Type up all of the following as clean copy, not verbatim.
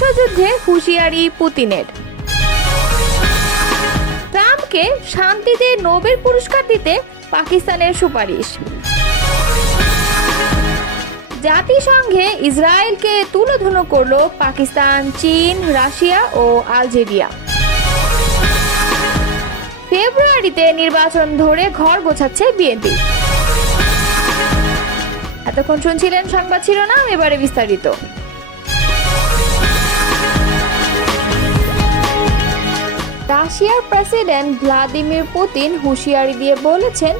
বিশ্বযুদ্ধে হুঁশিয়ারি পুতিনের। ট্রাম্পকে শান্তিতে নোবেল পুরস্কার দিতে পাকিস্তানের সুপারিশ। জাতিসংঘে ইসরায়েলকে তুলোধুনো করল পাকিস্তান, চীন, রাশিয়া ও আলজেরিয়া। ফেব্রুয়ারিতে নির্বাচন ধরে ঘর গোছাচ্ছে বিএনপি। এতক্ষণ শুনছিলেন সংবাদ শিরোনাম, এবারে বিস্তারিত। রাশিয়ার প্রেসিডেন্ট ভ্লাদিমির পুতিন হুঁশিয়ারি দিয়ে বলেছেন,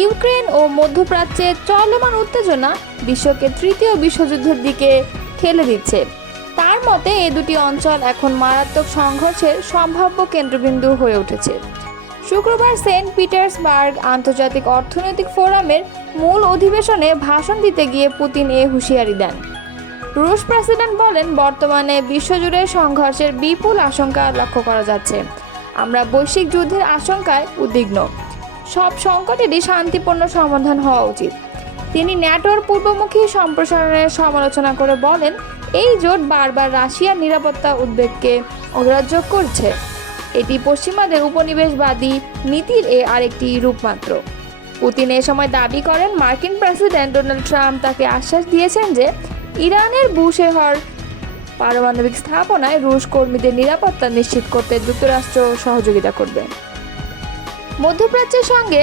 ইউক্রেন ও মধ্যপ্রাচ্যে চলমান উত্তেজনা বিশ্বকে তৃতীয় বিশ্বযুদ্ধের দিকে ঠেলে দিচ্ছে। তার মতে এই দুটি অঞ্চল এখন মারাত্মক সংঘর্ষের সম্ভাব্য কেন্দ্রবিন্দু হয়ে উঠেছে। শুক্রবার সেন্ট পিটার্সবার্গ আন্তর্জাতিক অর্থনৈতিক ফোরামের মূল অধিবেশনে ভাষণ দিতে গিয়ে পুতিন এ হুঁশিয়ারি দেন। রুশ প্রেসিডেন্ট বলেন, বর্তমানে বিশ্বজুড়ে সংঘর্ষের বিপুল আশঙ্কা লক্ষ্য করা যাচ্ছে। আমরা বৈশ্বিক যুদ্ধের আশঙ্কায় উদ্বিগ্ন। সব সংকটেরই শান্তিপূর্ণ সমাধান হওয়া উচিত। তিনি ন্যাটোর পূর্বমুখী সম্প্রসারণের সমালোচনা করে বলেন, এই জোট বারবার রাশিয়ার নিরাপত্তা উদ্বেগকে অগ্রাহ্য করছে। এটি পশ্চিমাদের উপনিবেশবাদী নীতির আরেকটি রূপ মাত্র। পুতিন এ সময় দাবি করেন, মার্কিন প্রেসিডেন্ট ডোনাল্ড ট্রাম্প তাকে আশ্বাস দিয়েছেন যে ইরানের বুশেহর পারমাণবিক স্থাপনায় রুশ কর্মীদের নিরাপত্তা নিশ্চিত করতে যুক্তরাষ্ট্র সহযোগিতা করবে। মধ্যপ্রাচ্যের সঙ্গে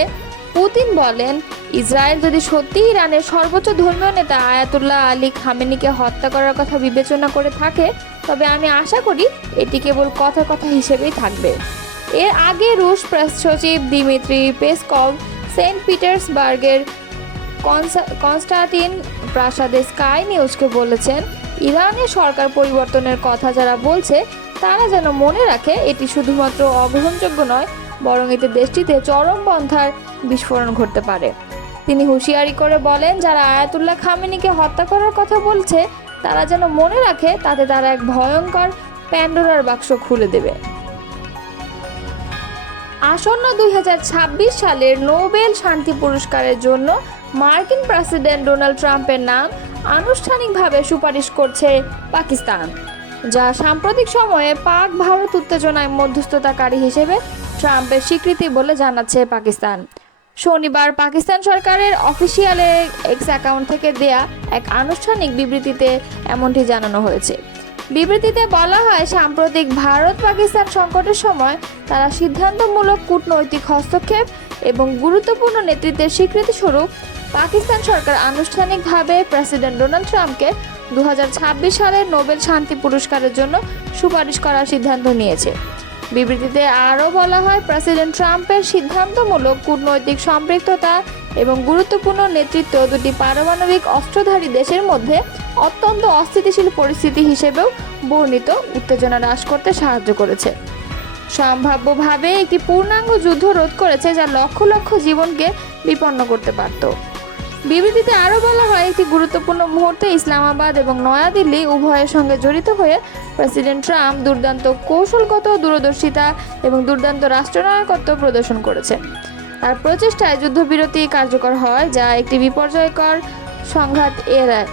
পুতিন বলেন, ইসরায়েল যদি সত্যি ইরানের সর্বোচ্চ ধর্মীয় নেতা আয়াতুল্লাহ আলী খামেনিকে হত্যা করার কথা বিবেচনা করে থাকে, তবে আমি আশা করি এটি কেবল কথা হিসেবেই থাকবে। এর আগে রুশ প্রেস সচিব দিমিত্রি পেসকভ সেন্ট পিটার্সবার্গের কনস্টান্টিন প্রাসাদে স্কাই নিউজকে বলেছেন, ইরানের সরকার পরিবর্তনের কথা যারা বলছে তারা যেন মনে রাখে এটি শুধুমাত্র অগ্রহণযোগ্য নয়, বরং এতে দেশটিতে চরমপন্থার বিস্ফোরণ ঘটতে পারে। তিনি হুঁশিয়ারি করে বলেন, যারা আয়াতুল্লাহ খামেনিকে হত্যা করার কথা বলছে তারা যেন মনে রাখে তাতে তারা এক ভয়ঙ্কর প্যান্ডোরার বাক্স খুলে দেবে। আসন্ন 2026 সালের নোবেল শান্তি পুরস্কারের জন্য মার্কিন প্রেসিডেন্ট ডোনাল্ড ট্রাম্পের নাম আনুষ্ঠানিকভাবে সুপারিশ করছে পাকিস্তান, যা সাম্প্রতিক সময়ে পাক ভারত উত্তেজনায় মধ্যস্থতাকারী হিসেবে ট্রাম্পের স্বীকৃতি বলে জানাচ্ছে পাকিস্তান। শনিবার পাকিস্তান সরকারের অফিসিয়াল এক্স অ্যাকাউন্ট থেকে দেয়া এক আনুষ্ঠানিক বিবৃতিতে এমনটি জানানো হয়েছে। বিবৃতিতে বলা হয়, সাম্প্রতিক ভারত পাকিস্তান সংকটের সময় তারা সিদ্ধান্তমূলক কূটনৈতিক হস্তক্ষেপ এবং গুরুত্বপূর্ণ নেতৃত্বের স্বীকৃতিস্বরূপ পাকিস্তান সরকার আনুষ্ঠানিকভাবে প্রেসিডেন্ট ডোনাল্ড ট্রাম্পকে 2026 সালের নোবেল শান্তি পুরস্কারের জন্য সুপারিশ করার সিদ্ধান্ত নিয়েছে। বিবৃতিতে আরও বলা হয়, প্রেসিডেন্ট ট্রাম্পের সিদ্ধান্তমূলক কূটনৈতিক সম্পৃক্ততা এবং গুরুত্বপূর্ণ নেতৃত্ব দুটি পারমাণবিক অস্ত্রধারী দেশের মধ্যে অত্যন্ত অস্থিতিশীল পরিস্থিতি হিসেবেও বর্ণিত উত্তেজনা হ্রাস করতে সাহায্য করেছে। সম্ভাব্যভাবে একটি পূর্ণাঙ্গ যুদ্ধ রোধ করেছে যা লক্ষ লক্ষ জীবনকে বিপন্ন করতে পারত। বিবৃতিতে আরও বলা হয়, একটি গুরুত্বপূর্ণ মুহূর্তে ইসলামাবাদ এবং নয়াদিল্লি উভয়ের সঙ্গে জড়িত হয়ে প্রেসিডেন্ট ট্রাম্প দুর্দান্ত কৌশলগত দূরদর্শিতা এবং দুর্দান্ত রাষ্ট্রনায়কত্ব প্রদর্শন করেছেন। তার প্রচেষ্টায় যুদ্ধবিরতি কার্যকর হয়, যা একটি বিপর্যয়কর সংঘাত এড়ায়।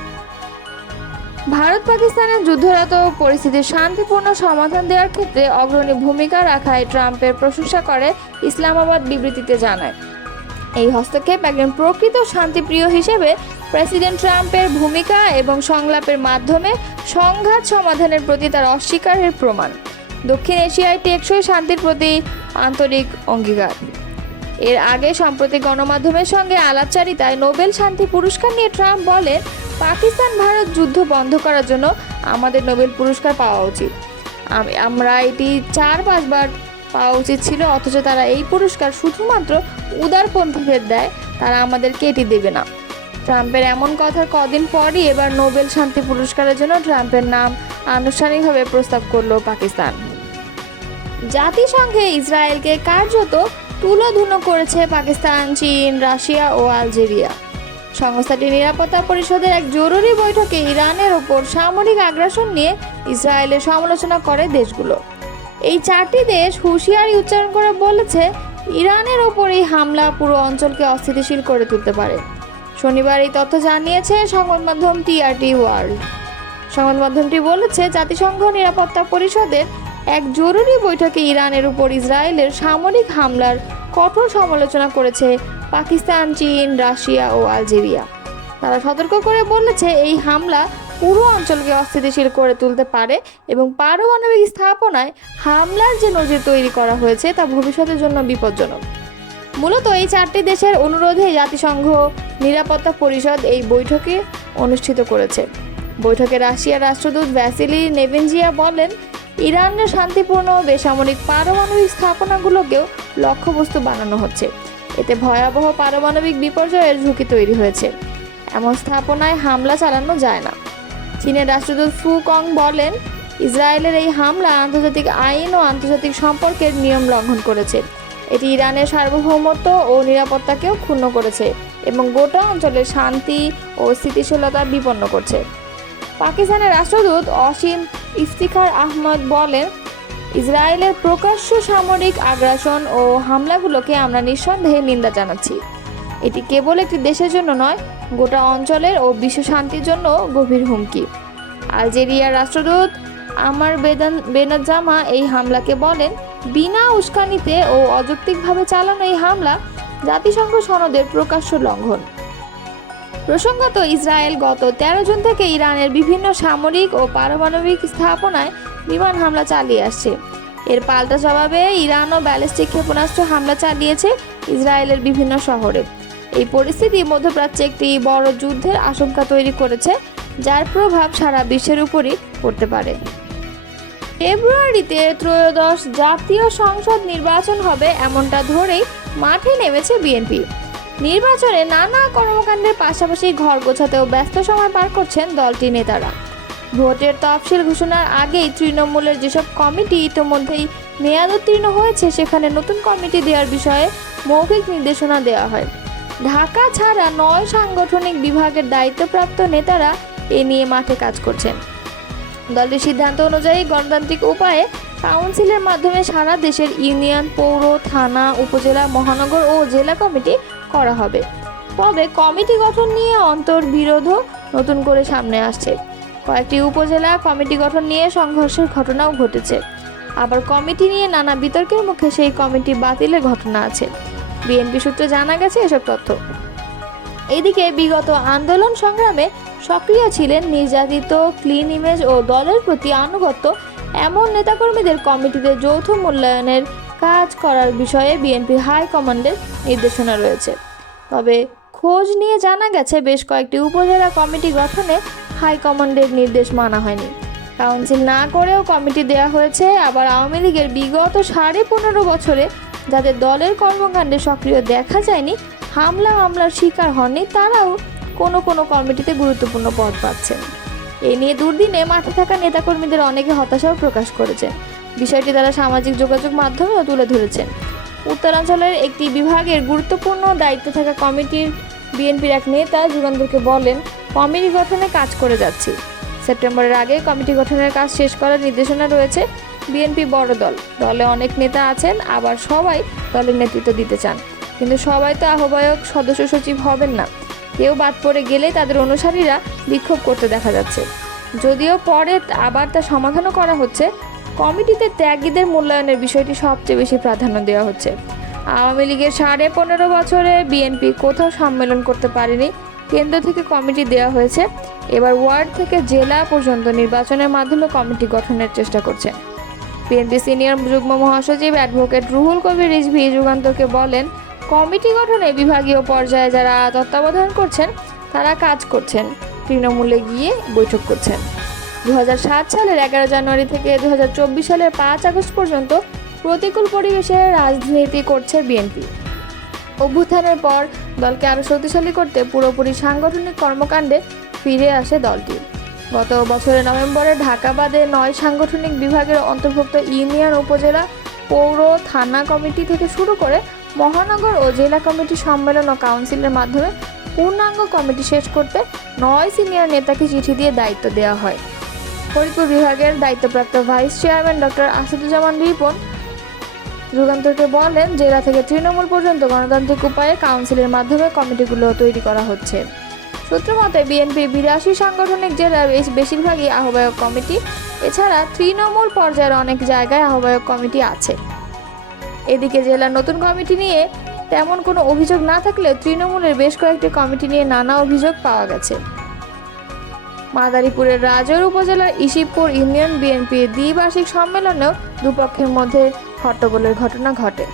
ভারত পাকিস্তানের যুদ্ধরত পরিস্থিতির শান্তিপূর্ণ সমাধান দেওয়ার ক্ষেত্রে অগ্রণী ভূমিকা রাখায় ট্রাম্পের প্রশংসা করে ইসলামাবাদ বিবৃতিতে জানায়। এই হস্তক্ষেপ একজন প্রকৃত শান্তিপ্রিয় হিসেবে প্রেসিডেন্ট ট্রাম্পের ভূমিকা এবং সংলাপের মাধ্যমে সংঘাত সমাধানের প্রতি তার অস্বীকারের প্রমাণ। দক্ষিণ এশিয়ায় টেকসই শান্তির প্রতি আন্তরিক অঙ্গীকার। এর আগে সম্প্রতি গণমাধ্যমের সঙ্গে আলাপচারিতায় নোবেল শান্তি পুরস্কার নিয়ে ট্রাম্প বলেন, পাকিস্তান ভারত যুদ্ধ বন্ধ করার জন্য আমাদের নোবেল পুরস্কার পাওয়া উচিত। আমরা এটি 4-5 বার পাওয়া উচিত ছিল, অথচ তারা এই পুরস্কার শুধুমাত্র উদারপন্থীদের দেয়, তারা আমাদেরকে এটি দেবে না। ট্রাম্পের এমন কথার কদিন পরই এবার নোবেল শান্তি পুরস্কারের জন্য ট্রাম্পের নাম আনুষ্ঠানিকভাবে প্রস্তাব করল পাকিস্তান। জাতিসংঘে ইসরায়েলকে কার্যত তুলোধুনো করেছে পাকিস্তান, চীন, রাশিয়া ও আলজেরিয়া। সংস্থাটির নিরাপত্তা পরিষদের এক জরুরি বৈঠকে ইরানের ওপর সামরিক আগ্রাসন নিয়ে ইসরায়েলের সমালোচনা করে দেশগুলো। এই 4টি দেশ হুঁশিয়ারি উচ্চারণ করে বলেছে, ইরানের ওপর এই হামলা পুরো অঞ্চলকে অস্থিতিশীল করে তুলতে পারে। শনিবার এই তথ্য জানিয়েছে সংবাদ মাধ্যম টিআরটি ওয়ার্ল্ড। সংবাদ মাধ্যমটি বলেছে, জাতিসংঘ নিরাপত্তা পরিষদের এক জরুরি বৈঠকে ইরানের উপর ইসরায়েলের সামরিক হামলার কঠোর সমালোচনা করেছে পাকিস্তান, চীন, রাশিয়া ও আলজেরিয়া। তারা সতর্ক করে বলেছে, এই হামলা পুরো অঞ্চলকে অস্থিতিশীল করে তুলতে পারে এবং পারমাণবিক স্থাপনায় হামলার যে নজির তৈরি করা হয়েছে তা ভবিষ্যতের জন্য বিপজ্জনক। মূলত এই চারটি দেশের অনুরোধে জাতিসংঘ নিরাপত্তা পরিষদ এই বৈঠকে অনুষ্ঠিত করেছে। বৈঠকে রাশিয়ার রাষ্ট্রদূত ভ্যাসিলি নেবেনজিয়া বলেন, ইরানের শান্তিপূর্ণ বেসামরিক পারমাণবিক স্থাপনাগুলোকেও লক্ষ্যবস্তু বানানো হচ্ছে। এতে ভয়াবহ পারমাণবিক বিপর্যয়ের ঝুঁকি তৈরি হয়েছে। এমন স্থাপনায় হামলা চালানো যায় না। চীনের রাষ্ট্রদূত ফু কং বলেন, ইসরায়েলের এই হামলা আন্তর্জাতিক আইন ও আন্তর্জাতিক সম্পর্কের নিয়ম লঙ্ঘন করেছে। এটি ইরানের সার্বভৌমত্ব ও নিরাপত্তাকেও ক্ষুণ্ণ করেছে এবং গোটা অঞ্চলের শান্তি ও স্থিতিশীলতা বিপন্ন করছে। পাকিস্তানের রাষ্ট্রদূত অসীম ইফতিখার আহমদ বলেন, ইসরায়েলের প্রকাশ্য সামরিক আগ্রাসন ও হামলাগুলোকে আমরা নিঃসন্দেহে নিন্দা জানাচ্ছি। এটি কেবল একটি দেশের জন্য নয়, গোটা অঞ্চলের ও বিশ্ব শান্তির জন্য গভীর হুমকি। আলজেরিয়ার রাষ্ট্রদূত আমার বেনাজ্জামা এই হামলাকে বলেন, বিনা উস্কানিতে ও অযৌক্তিকভাবে চালানো এই হামলা জাতিসংঘ সনদের প্রকাশ্য লঙ্ঘন। প্রসঙ্গত, ইসরায়েল গত 13 জুন থেকে ইরানের বিভিন্ন সামরিক ও পারমাণবিক স্থাপনায় বিমান হামলা চালিয়ে আসছে। এর পাল্টা জবাবে ইরানও ব্যালিস্টিক ক্ষেপণাস্ত্র হামলা চালিয়েছে ইসরায়েলের বিভিন্ন শহরে। এই পরিস্থিতি মধ্যপ্রাচ্যে একটি বড় যুদ্ধের আশঙ্কা তৈরি করেছে, যার প্রভাব সারা বিশ্বের উপরই পড়তে পারে। ফেব্রুয়ারিতে ত্রয়োদশ জাতীয় সংসদ নির্বাচন হবে এমনটা ধরেই মাঠে নেমেছে বিএনপি। নির্বাচনে নানা কর্মকাণ্ডের পাশাপাশি ঘর গোছাতেও ব্যস্ত সময় পার করছেন দলটির নেতারা। ভোটের তফসিল ঘোষণার আগেই তৃণমূলের যেসব কমিটি ইতিমধ্যেই মেয়াদোত্তীর্ণ হয়েছে, সেখানে নতুন কমিটি দেওয়ার বিষয়ে মৌখিক নির্দেশনা দেওয়া হয়। ঢাকা ছাড়া 9 সাংগঠনিক বিভাগের দায়িত্বপ্রাপ্ত নেতারা এ নিয়ে মাঠে কাজ করছেন। দলটির সিদ্ধান্ত অনুযায়ী গণতান্ত্রিক উপায়ে কাউন্সিলের মাধ্যমে সারা দেশের ইউনিয়ন, পৌর, থানা, উপজেলা, মহানগর ও জেলা কমিটি করা হবে। তবে কমিটি গঠন নিয়ে অন্তর্বিরোধও নতুন করে সামনে আসছে। কয়েকটি উপজেলা কমিটি গঠন নিয়ে সংঘর্ষের ঘটনাও ঘটেছে। আবার কমিটি নিয়ে নানা বিতর্কের মুখে সেই কমিটি বাতিলের ঘটনা আছে। বিএনপি সূত্রে জানা গেছে এসব তথ্য। এদিকে বিগত আন্দোলন সংগ্রামে সক্রিয় ছিলেন, নির্যাতিত, ক্লিন ইমেজ ও দলের প্রতি আনুগত্য এমন নেতাকর্মীদের কমিটিতে যৌথ মূল্যায়নের কাজ করার বিষয়ে বিএনপির হাইকমান্ডের নির্দেশনা রয়েছে। তবে খোঁজ নিয়ে জানা গেছে, বেশ কয়েকটি উপজেলা কমিটি গঠনে হাইকমান্ডের নির্দেশ মানা হয়নি। কাউন্সিল না করেও কমিটি দেওয়া হয়েছে। আবার আওয়ামী লীগের বিগত 15.5 বছরে যাদের দলের কর্মকাণ্ডে সক্রিয় দেখা যায়নি, হামলা মামলার শিকার হননি, তারাও কোনো কমিটিতে গুরুত্বপূর্ণ পদ পাচ্ছেন। এ নিয়ে দুর্দিনে মাঠে থাকা নেতাকর্মীদের অনেকে হতাশাও প্রকাশ করেছেন। বিষয়টি তারা সামাজিক যোগাযোগ মাধ্যমেও তুলে ধরেছেন। উত্তরাঞ্চলের একটি বিভাগের গুরুত্বপূর্ণ দায়িত্বে থাকা কমিটির বিএনপির এক নেতা যুগান্তরকে বলেন, কমিটি গঠনে কাজ করে যাচ্ছি। সেপ্টেম্বরের আগে কমিটি গঠনের কাজ শেষ করার নির্দেশনা রয়েছে। বিএনপি বড় দল, দলে অনেক নেতা আছেন, আবার সবাই দলের নেতৃত্ব দিতে চান, কিন্তু সবাই তো আহ্বায়ক, সদস্য সচিব হবেন না। কেউ বাদ পড়ে গেলেই তাদের অনুসারীরা বিক্ষোভ করতে দেখা যাচ্ছে। যদিও পরে আবার তা সমাধানও করা হচ্ছে। কমিটিতে ত্যাগীদের মূল্যায়নের বিষয়টি সবচেয়ে বেশি প্রাধান্য দেওয়া হচ্ছে। আওয়ামী লীগের 15.5 বছরে বিএনপি কোথাও সম্মেলন করতে পারেনি। কেন্দ্র থেকে কমিটি দেওয়া হয়েছে। এবার ওয়ার্ড থেকে জেলা পর্যন্ত নির্বাচনের মাধ্যমে কমিটি গঠনের চেষ্টা করছে। বিএনপি সিনিয়র যুগ্ম মহাসচিব অ্যাডভোকেট রুহুল কবির রিজভী যুগান্তরকে বলেন, কমিটি গঠনে বিভাগীয় পর্যায়ে যারা তত্ত্বাবধান করছেন তারা কাজ করছেন, তৃণমূলে গিয়ে বৈঠক করছেন। 2007 সালের 11 জানুয়ারি থেকে 2024 সালের 5 আগস্ট পর্যন্ত প্রতিকূল পরিবেশে রাজনীতি করছে বিএনপি। অভ্যুত্থানের পর দলকে আরও শক্তিশালী করতে পুরোপুরি সাংগঠনিক কর্মকাণ্ডে ফিরে আসে দলটি। গত বছরের নভেম্বরে ঢাকা বাদে 9 সাংগঠনিক বিভাগের অন্তর্ভুক্ত ইউনিয়ন, উপজেলা, পৌর, থানা কমিটি থেকে শুরু করে মহানগর ও জেলা কমিটি সম্মেলন ও কাউন্সিলের মাধ্যমে পূর্ণাঙ্গ কমিটি শেষ করতে 9 সিনিয়র নেতাকে চিঠি দিয়ে দায়িত্ব দেওয়া হয়। ফরিদপুর বিভাগের দায়িত্বপ্রাপ্ত vice chairman doctor Asaduzzaman Ripon যুগান্তরকে বলেন, জেলা থেকে তৃণমূল পর্যন্ত গণতান্ত্রিক উপায়ে কাউন্সিলের মাধ্যমে কমিটিগুলো তৈরি করা হচ্ছে। সূত্র মতে বিএনপির 82 সাংগঠনিক জেলার বেশিরভাগই আহ্বায়ক কমিটি, এছাড়া তৃণমূল পর্যায়ের অনেক জায়গায় আহ্বায়ক কমিটি আছে। এদিকে জেলার নতুন কমিটি নিয়ে তেমন কোনো অভিযোগ না থাকলেও তৃণমূলের বেশ কয়েকটি কমিটি নিয়ে নানা অভিযোগ পাওয়া গেছে। মাদারীপুরের রাজৌর উপজেলার ইসিবপুর ইউনিয়ন বিএনপির দ্বিবার্ষিক সম্মেলনেও দুপক্ষের মধ্যে হট্টগোলের ঘটনা ঘটে।